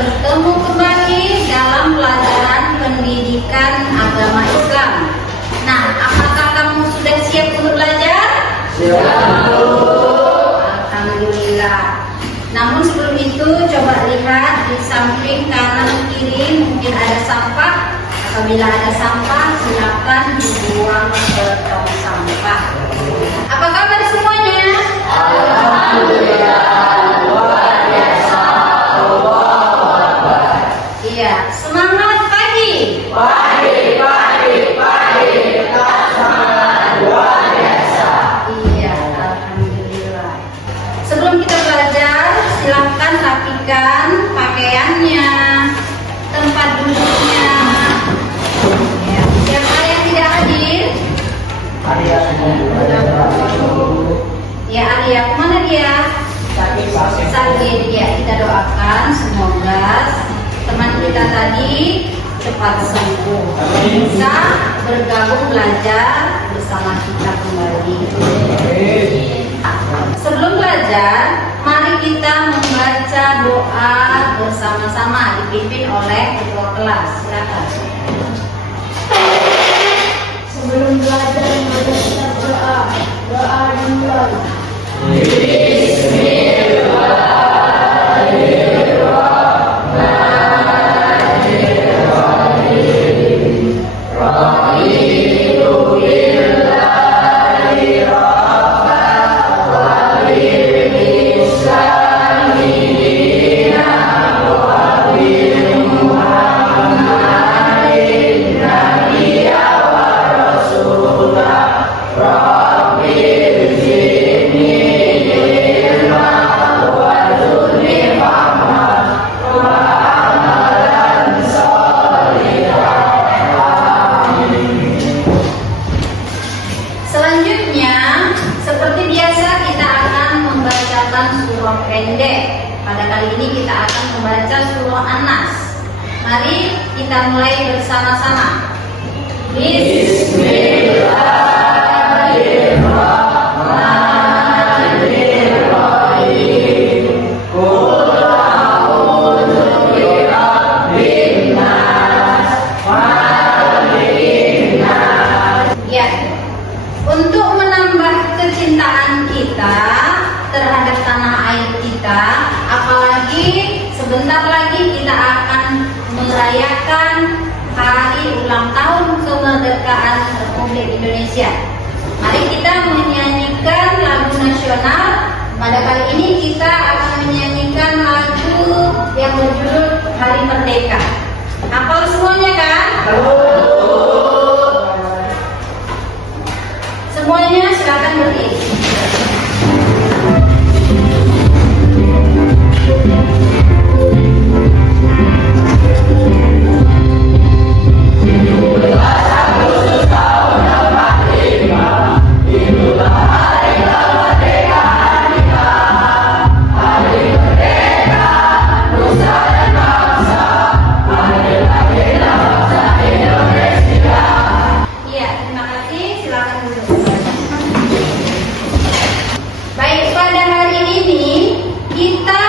Bertemu kembali dalam pelajaran pendidikan agama Islam. Nah, apakah kamu sudah siap untuk belajar? Siap. Alhamdulillah. Namun sebelum itu coba lihat di samping kanan kiri mungkin ada sampah. Apabila ada sampah silakan dibuang ke tong sampah. Apa kabar semuanya? Alhamdulillah. Iya, semangat pagi. Pagi, tetap semangat luar biasa. Iya, alhamdulillah. Sebelum kita belajar, silakan rapikan pakaiannya, tempat duduknya. Ya, siapa yang tidak hadir? Arya Ya, Arya, kemana dia? Sakit ya, kita doakan semoga teman kita tadi cepat sembuh, bisa bergabung belajar bersama kita kembali. Sebelum belajar, mari kita membaca doa bersama-sama dipimpin oleh ketua kelas. Silakan. Sebelum belajar mari kita berdoa. Doa dimulai. Selanjutnya, seperti biasa kita akan membacakan surah pendek. Pada kali ini kita akan membaca surah An-Nas. Mari kita mulai bersama-sama. Bismillahirrahmanirrahim. Qul a'udzu birabbin nas, malikin nas. Ya, untuk menambah kecintaan kita terhadap tanah air kita, apalagi sebentar lagi kita akan merayakan hari ulang tahun kemerdekaan Republik Indonesia. Mari kita menyanyikan lagu nasional. Pada kali ini kita akan menyanyikan lagu yang berjudul Hari Merdeka. Hafal semuanya kan? Semuanya silakan berdiri. Iya, terima kasih. Silakan duduk. Baik, pada hari ini kita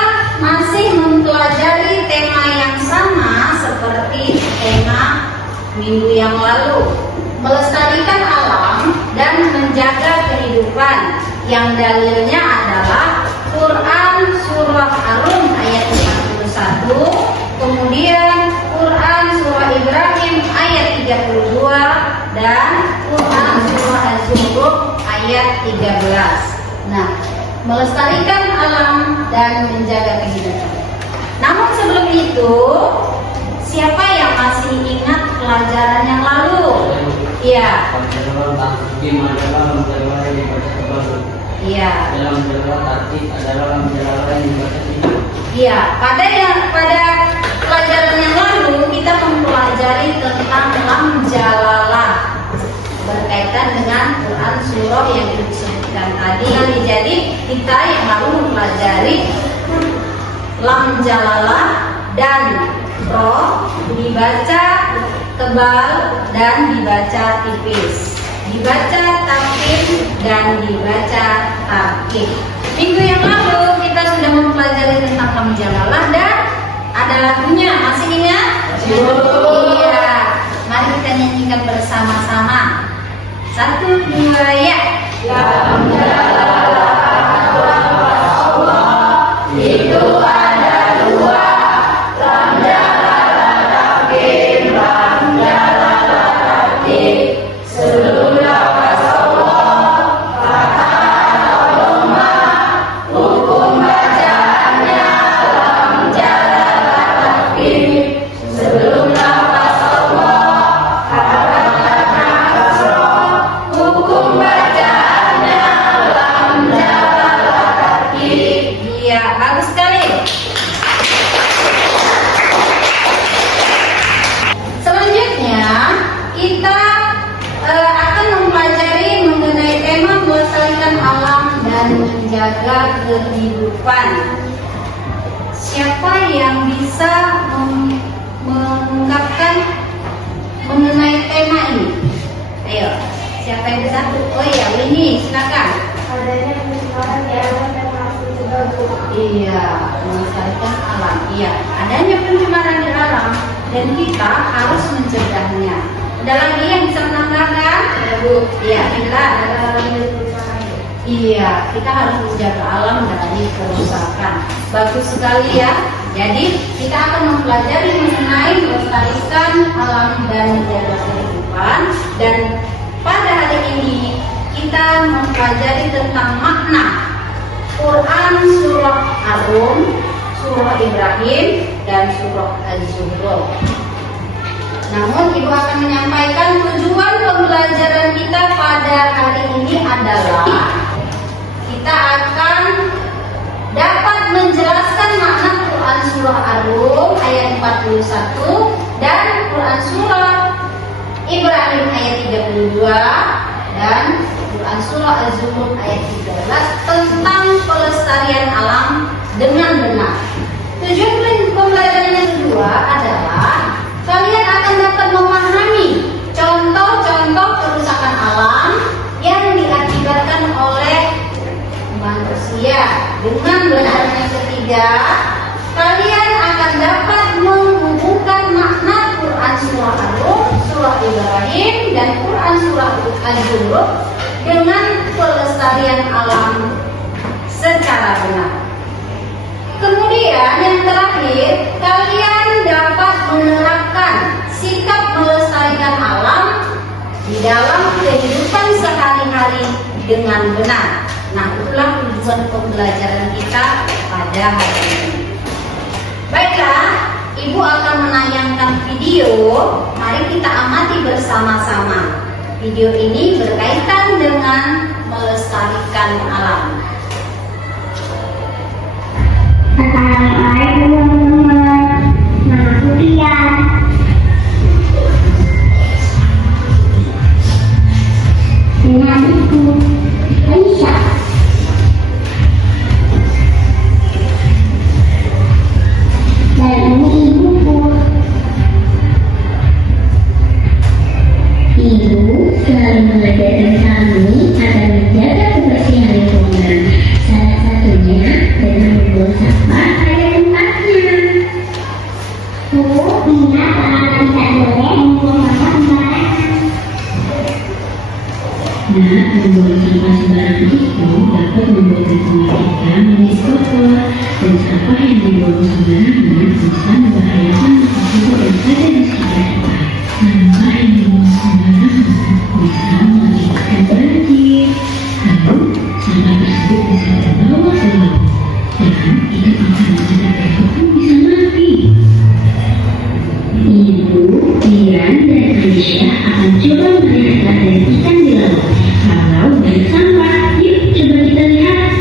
masih mempelajari tema yang sama seperti tema minggu yang lalu, melestarikan alam dan menjaga kehidupan, yang dalilnya adalah Quran surah Ar-Rum ayat 41, kemudian Quran surah Ibrahim ayat 32 dan Quran surah Az-Zukhruf ayat 13. Nah, melestarikan alam dan menjaga kehidupan. Namun sebelum itu, siapa yang masih ingat pelajaran yang lalu? Iya. Lam Tasbih adalah lam jalala yang dibaca tebal. Iya. Lam jalala tartib adalah lam jalala yang dibaca tidak. Iya. Pada pelajaran yang lalu kita mempelajari tentang lam jalalah berkaitan dengan Quran surah yang disebutkan tadi. Jadi kita yang lalu mempelajari lam jalalah dan roh dibaca tebal dan dibaca tipis, dibaca tartib dan dibaca tarkib. Minggu yang lalu kita sudah mempelajari tentang lam jalalah dan ada lagunya, masih ingat? Iya. Mari kita nyanyikan bersama-sama. 1, 2, ya. Lam jalala itu ada dua, lam jalala tarkib, lam jalala tartib. Sebelum lafaz Allah, fathah atau dhamma, hukum bacaannya lam jalala tarkib. Sebelum lafaz Allah, fathah atau kasrah, hukum bacaannya lam jalala tarkib. Iya, bagus sekali. Selanjutnya kita akan mempelajari mengenai tema melestarikan alam dan menjaga kehidupan. Siapa yang bisa mengungkapkan mengenai tema ini? Ayo, siapa yang bisa? Oh ya, Winnie, silakan. Adanya pencemaran di alam dan masih terganggu. Iya, melestarikan alam. Iya, adanya pencemaran di alam dan kita harus mencegahnya. Ada lagi yang bisa menambahkan? Iya, kita. Iya, kita harus menjaga alam dari kerusakan. Bagus sekali ya. Jadi kita akan mempelajari mengenai melestarikan alam dan menjaga kehidupan. Dan pada hari ini kita mempelajari tentang makna Quran surah Ar-Rum, surah Ibrahim, dan surah Az-Zukhruf. Namun Ibu akan menyampaikan tujuan pembelajaran kita pada hari ini adalah kita akan dapat menjelaskan makna Quran surah Ar-Rum ayat 41 dan Quran surah Ibrahim ayat 32 dan Quran surah Az-Zukhruf ayat 13 tentang pelestarian alam dengan benar. Tujuan pembelajaran yang kedua adalah kalian akan dapat memahami contoh-contoh kerusakan alam yang diakibatkan oleh manusia. Dengan belajar yang ketiga, kalian akan dapat menghubungkan makna Quran surah Ar-Rum, surah Ibrahim, dan Quran surah Az-Zukhruf dengan pelestarian alam secara benar. Kemudian yang terakhir, kalian dapat menerapkan sikap melestarikan alam di dalam kehidupan sehari-hari dengan benar. Nah, itulah tujuan pembelajaran kita pada hari ini. Baiklah, Ibu akan menayangkan video. Mari kita amati bersama-sama. Video ini berkaitan dengan melestarikan alam. Assalamualaikum teman-teman. Nama aku Tian. Dengan ibu Aisyah. Dan ini ibuku. Ibu selalu mengajarkan kami agar menjaga kebersihan lingkungan. Salah satunya dengan membuang sampah pada tempatnya. Bu, ingat anak tidak boleh membuang sampah sembarangan. Nah, membuang sampah sembarangan itu dapat membuat lingkungan kita menjadi kotor dan sampah yang dibuang sembarangan bisa membahayakan makhluk hidup yang ada di sekitar kita. Sampah yang dibuang sembarangan bisa mengakibatkan banjir, lalu sampah tersebut bisa terbawa ke laut dan itu akan menyebabkan pun bisa mati. Ibu, Tian, dan Indonesia akan coba melihat dari ikan di laut. Kalau banyak sampah, yuk coba kita lihat.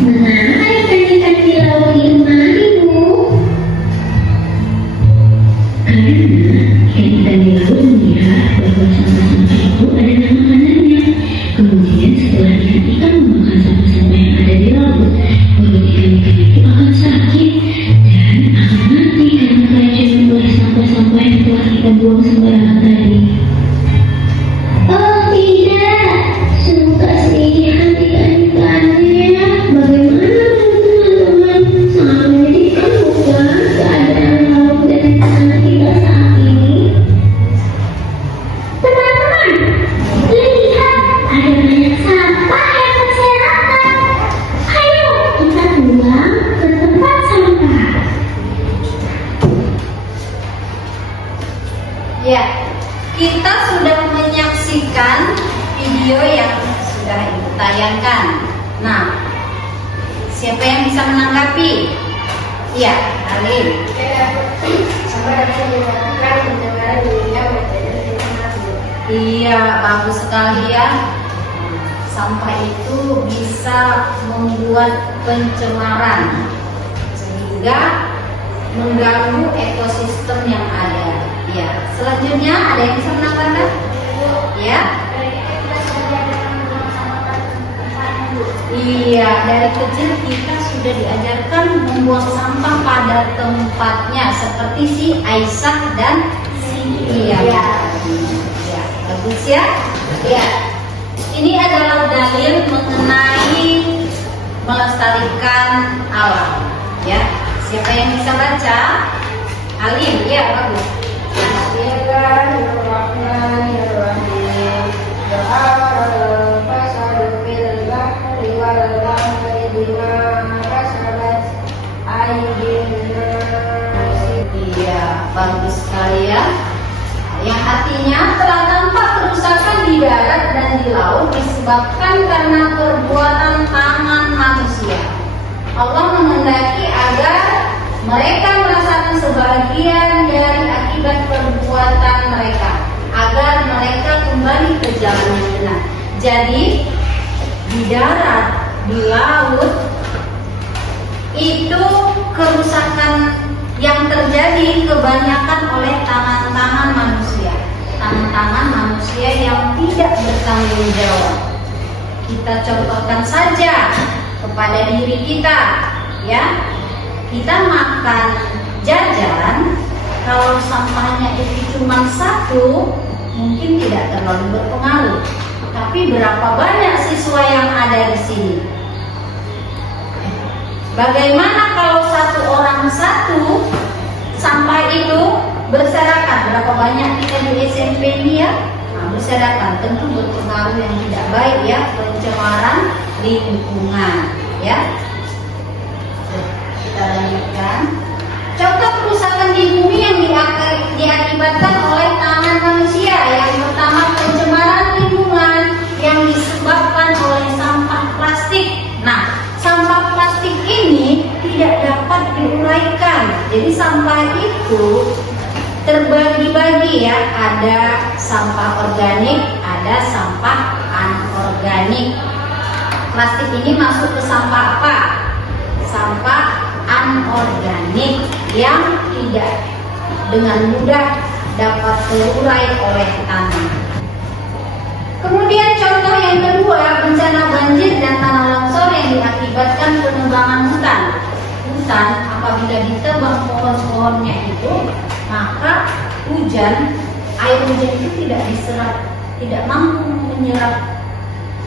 Mengapa ikan-ikan di laut itu mati, Bu? Karena ikan-ikan di laut melihat bahwa sampah-sampah itu ada makanannya. Kemudian setelah ikan memakan sampah-sampah yang ada di laut, perut ikan-ikan itu akan sakit dan akan mati karena keracunan oleh sampah-sampah yang telah kita buang sembarangan tadi. Oh tidak, sungguh kasihan ikan-ikannya. Bagaimana teman-teman? Sangat menyedihkan bukan keadaan laut dan tanah kita saat ini? Teman-teman, lihat ada banyak sampah yang berserakan. Ayo kita buang ke tempat sampah. Ya, kita sudah menyaksikan video yang sudah Ibu tayangkan. Nah, siapa yang bisa menanggapi? Iya, Alim. Iya, bagus sekali ya. Sampah itu bisa membuat pencemaran sehingga mengganggu ekosistem yang ada. Ya, selanjutnya ada yang bisa menambahkan? Ya. Iya, dari kecil kita sudah diajarkan membuang sampah pada tempatnya seperti si Aisyah dan si Iya. Ya, bagus ya. Ya. Ini adalah dalil mengenai melestarikan alam. Ya, siapa yang bisa baca? Alim, ya bagus. Bismillahirrahmanirrahim. Iya, bagus sekali ya. Yang artinya telah tampak kerusakan di darat dan di laut disebabkan karena perbuatan tangan manusia. Allah menghendaki agar mereka merasakan sebagian dari akibat perbuatan mereka, agar mereka kembali ke jalan yang benar. Jadi di darat, di laut itu kerusakan yang terjadi kebanyakan oleh tangan-tangan manusia, tangan-tangan manusia yang tidak bertanggung jawab. Kita contohkan saja kepada diri kita, ya. Kita makan jajan, kalau sampahnya itu cuma satu, mungkin tidak terlalu berpengaruh. Tapi berapa banyak siswa yang ada di sini? Bagaimana kalau satu orang satu sampah itu berserakan? Berapa banyak kita di SMP ini ya? Nah, berserakan tentu berpengaruh yang tidak baik ya, pencemaran lingkungan ya. Kita lanjutkan. Contoh kerusakan di bumi yang diakibatkan oleh tangan manusia. Yang pertama, pencemaran lingkungan yang disebabkan oleh sampah plastik. Nah, sampah plastik ini tidak dapat diuraikan. Jadi sampah itu terbagi-bagi ya. Ada sampah organik, ada sampah anorganik. Plastik ini masuk ke sampah apa? Sampah anorganik yang tidak dengan mudah dapat terurai oleh tanah. Kemudian contoh yang kedua, bencana banjir dan tanah longsor yang diakibatkan penebangan hutan. Hutan apabila ditebang pohon-pohonnya itu, maka air hujan itu tidak diserap, tidak mampu menyerap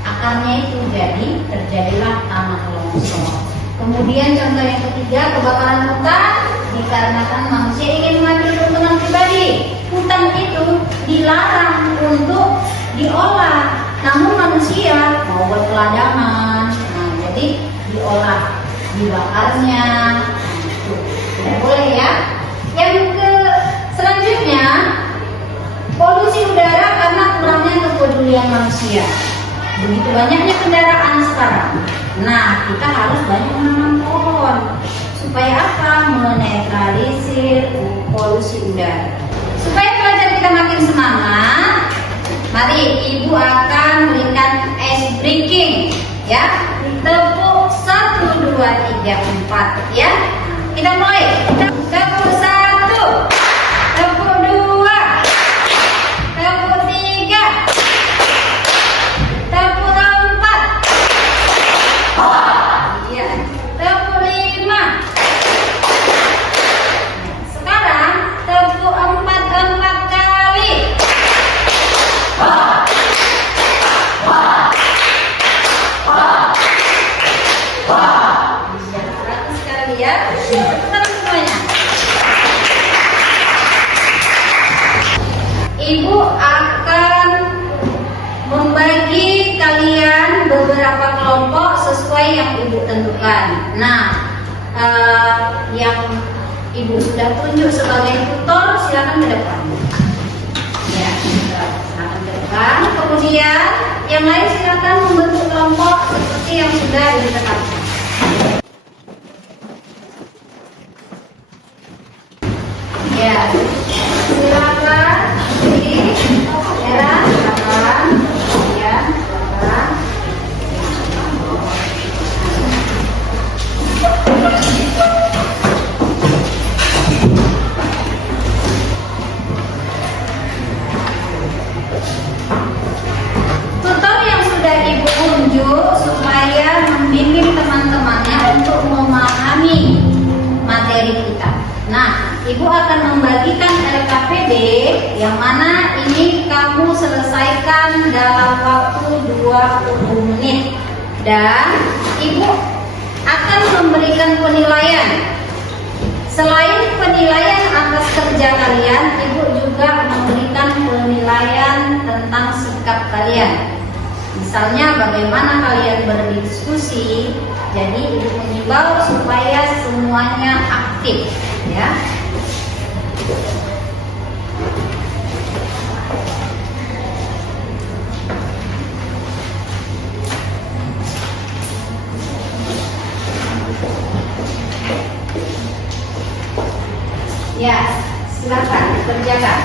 akarnya itu, jadi terjadilah tanah longsor. Kemudian contoh yang ketiga, kebakaran hutan dikarenakan manusia ingin mengambil keuntungan pribadi. Hutan itu dilarang untuk diolah, namun manusia mau buat peladangan, nah jadi diolah, dibakarnya, itu tidak boleh ya. Yang selanjutnya, polusi udara karena kurangnya kepedulian manusia. Begitu banyaknya kendaraan sekarang. Nah, kita harus banyak menanam pohon. Supaya apa? Menetralisir polusi udara. Supaya belajar kita makin semangat, mari Ibu akan berikan ice breaking, ya. Tepuk 1, 2, 3, 4, ya. Kita mulai. Tepuk 1, tepuk 2, tepuk 3, tepuk 4, ya. Tepuk 5. Sekarang tepuk 4 kali. Bisa 100 kali, ya. Tekan semuanya. Ibu akan membagi kalian beberapa kelompok sesuai yang Ibu tentukan. Nah, yang Ibu sudah tunjuk sebagai tutor, silakan ke depan. Ya, silakan ke depan. Kemudian yang lain silakan membentuk kelompok seperti yang sudah ditetapkan. Ya, silakan. Jadi, ya, silakan. Ya, silakan. Tutor yang sudah Ibu tunjuk supaya membimbing teman-temannya untuk memahami materi kita. Nah, Ibu akan membagikan LKPD yang mana ini kamu selesaikan dalam waktu 20 menit. Dan Ibu akan memberikan penilaian. Selain penilaian atas kerja kalian, Ibu juga memberikan penilaian tentang sikap kalian. Misalnya bagaimana kalian berdiskusi. Jadi Ibu mengimbau supaya semuanya aktif, ya. Ya, silakan kerjakan.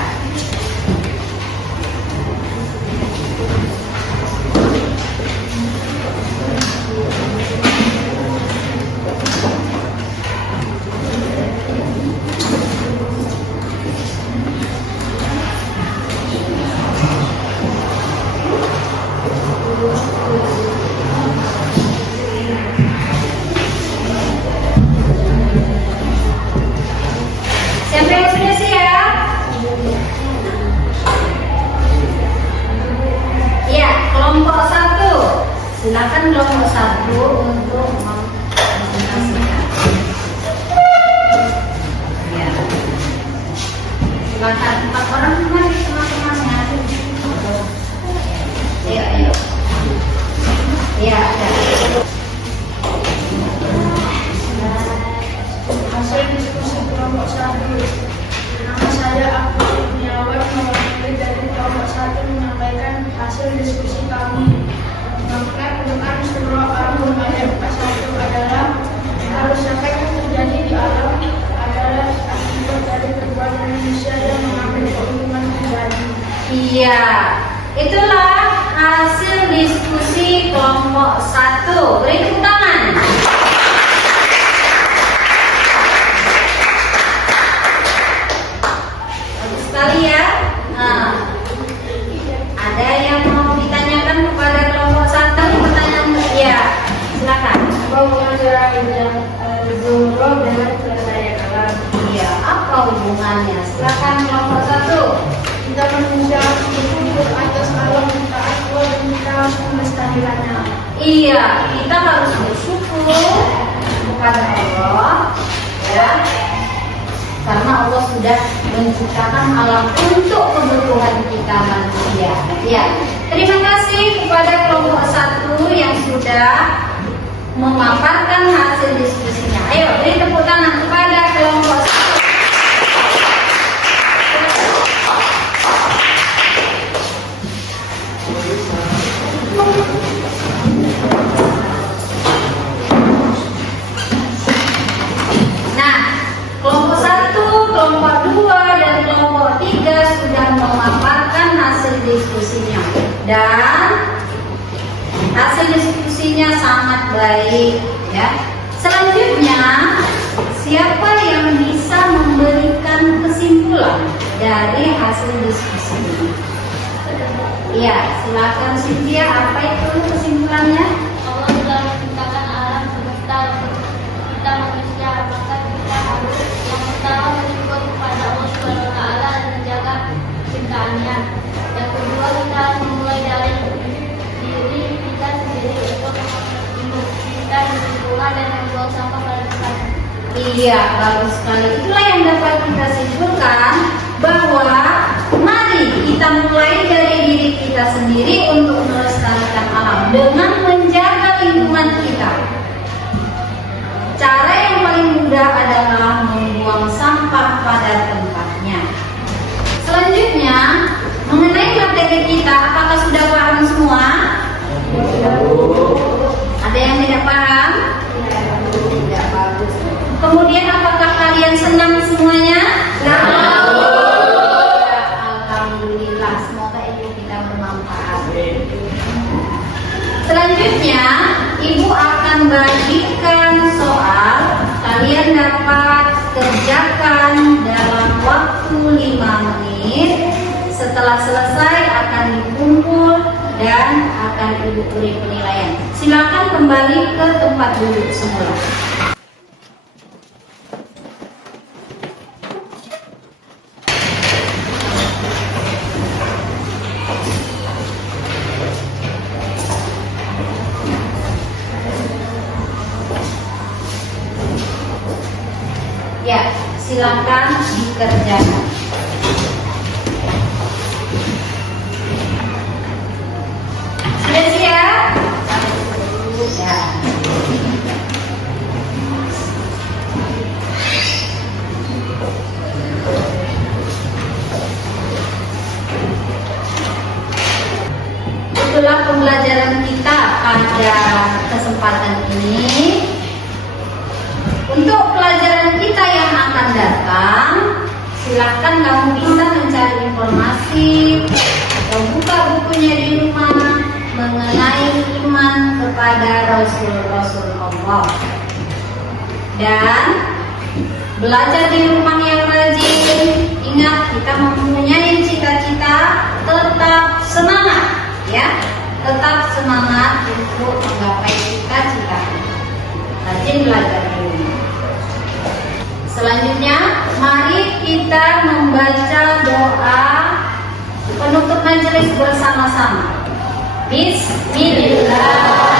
Siapa yang sudah siap? Ya, kelompok 1. Silakan kelompok 1 untuk mempresentasikan. Ya. Silakan 4 orang mari teman-temannya. Ayo. Ya, ya. Hasil diskusi kelompok 1. Nama saya Abdul Kurniawan, mewakili dari kelompok 1 menyampaikan hasil diskusi kami. Mengenai surah Al-Rum ayat 1 adalah kerusakan yang terjadi di alam adalah akibat dari perbuatan manusia yang mengambil keuntungan pribadi. Iya, itulah hasil diskusi kelompok 1. Beri tepuk tangan. Bagus sekali, ya. Nah, ada yang mau ditanyakan kepada kelompok 1? Pertanyaan, ya, silakan. Zumroh dengan pelestarian alam. Iya, apa hubungannya? Silakan kelompok 1. Kita manusia hidup atas alam taat Allah dan kita harus melestarikannya. Iya, kita harus bersyukur kepada Allah, ya, karena Allah sudah menciptakan alam untuk kebutuhan kita manusia. Ya, terima kasih kepada kelompok 1 yang sudah memaparkan hasil diskusinya. Ayo, beri tepuk tangan kepada kelompok 1. Nah, kelompok 1, kelompok 2, dan kelompok 3 diskusinya. Dan hasil diskusinya sangat baik ya. Selanjutnya, siapa yang bisa memberikan kesimpulan dari hasil diskusi ini? Iya, silakan Cynthia, apa itu kesimpulannya? Allah telah menciptakan alam semesta untuk kita manusia, maka kita harus yang pertama bersyukur kepada Allah Subhanahu wa Ta'ala dan menjaga ciptaannya. Yang kedua, kita harus memulai dari diri kita sendiri untuk membersihkan lingkungan dan membuang sampah pada tempatnya. Iya, bagus sekali. Itulah yang dapat kita simpulkan, bahwa mari kita mulai dari diri kita sendiri untuk melestarikan alam dengan menjaga lingkungan kita. Cara yang paling mudah adalah membuang sampah pada tempatnya. Selanjutnya, mengenai materi kita, apakah sudah paham semua? Ada yang tidak paham? Tidak, bagus. Kemudian apakah kalian senang semuanya? Alhamdulillah, semoga ilmu kita bermanfaat. Selanjutnya, Ibu akan bagikan soal. Kalian dapat kerjakan dalam waktu 5 menit. Setelah selesai akan dikumpul dan akan Ibu beri penilaian. Silakan kembali ke tempat duduk semula. Ya, silakan dikerjakan. Sudah siap? Ya. Itulah pembelajaran kita pada kesempatan ini. Untuk pelajaran kita yang akan datang, silakan kamu bisa mencari informasi atau buka bukunya di rumah mengenai iman kepada Rasul-Rasul Allah. Dan belajar di rumah yang rajin. Ingat, kita mempunyai cita-cita, tetap semangat ya. Tetap semangat untuk menggapai cita-cita. Rajin belajar di rumah. Selanjutnya, mari kita membaca doa penutup majelis bersama-sama. Bismillah.